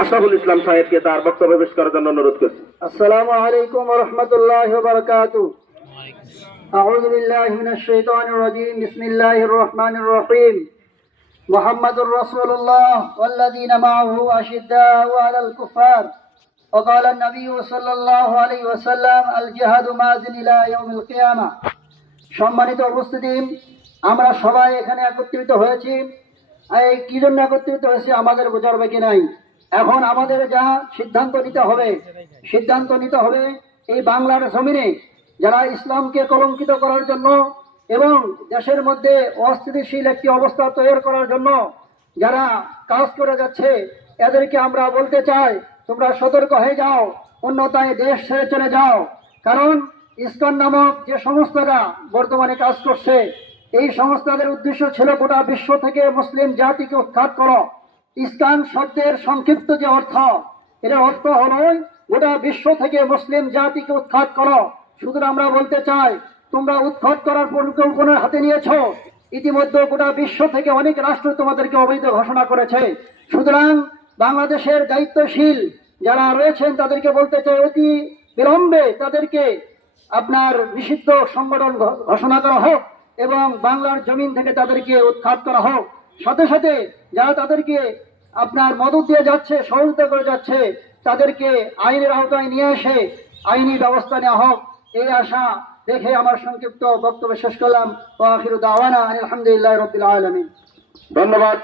আশরাফুল ইসলাম সাহেবকে তার বক্তব্য পেশ করার জন্য অনুরোধ করছি। আসসালামু আলাইকুম ওয়া রাহমাতুল্লাহি ওয়া বারাকাতুহু। আউযু বিল্লাহি মিনাশ শাইতানির রাজীম। বিসমিল্লাহির রহমানির রহিম। মুহাম্মাদুর রাসূলুল্লাহ ওয়াল্লাযীনা মাআহু আশিদ্দাউ আলাল কুফার। وقال النبي صلى الله عليه وسلم الجهاد ماضٍ إلى يوم القيامة। সম্মানিত উপস্থিতি, আমরা সবাই এখানে একত্রিত হয়েছি। এই কি জন্য একত্রিত হয়েছি আমাদের বোঝার বাকি নাই। এখন আমাদের যা সিদ্ধান্ত নিতে হবে এই বাংলার জমিনে যারা ইসলামকে কলঙ্কিত করার জন্য এবং দেশের মধ্যে অস্থিতিশীল একটি অবস্থা তৈরি করার জন্য যারা কাজ করে যাচ্ছে, এদেরকে আমরা বলতে চাই, তোমরা সতর্ক হয়ে যাও, অন্যথায় দেশ ছেড়ে চলে যাও। কারণ ইসকন নামক যে সংস্থাটা বর্তমানে কাজ করছে, এই সংস্থাদের উদ্দেশ্য ছিল গোটা বিশ্ব থেকে মুসলিম জাতিকে উৎখাত করো। ইসলাম শব্দের সংক্ষিপ্ত যে অর্থ, এর অর্থ হলো গোটা বিশ্ব থেকে মুসলিম জাতিকে উৎখাত করো। সুতরাং আমরা বলতে চাই, তোমরা উৎখাত করার পরিকল্পনা হাতে নিয়েছো। ইতিমধ্যে গোটা বিশ্ব থেকে অনেক রাষ্ট্র তোমাদেরকে অবৈধ ঘোষণা করেছে। সুতরাং বাংলাদেশের দায়িত্বশীল যারা রয়েছেন তাদেরকে বলতে চাই, অতি বিলম্বে তাদেরকে আপনার নিষিদ্ধ সংগঠন ঘোষণা করা হোক এবং বাংলার জমিন থেকে তাদেরকে উৎখাত করা হোক। সাথে সাথে যারা তাদেরকে আপনার মদত দিয়ে যাচ্ছে, সহযোগিতা করে যাচ্ছে, তাদেরকে আইনের আওতায় নিয়ে এসে আইনি ব্যবস্থা নেওয়া হোক, এই আশা দেখে আমার সংক্ষিপ্ত বক্তব্য শেষ করলাম। ওয়া আখিরু দাওয়ানা আলহামদুলিল্লাহি রাব্বিল আলামিন। ধন্যবাদ।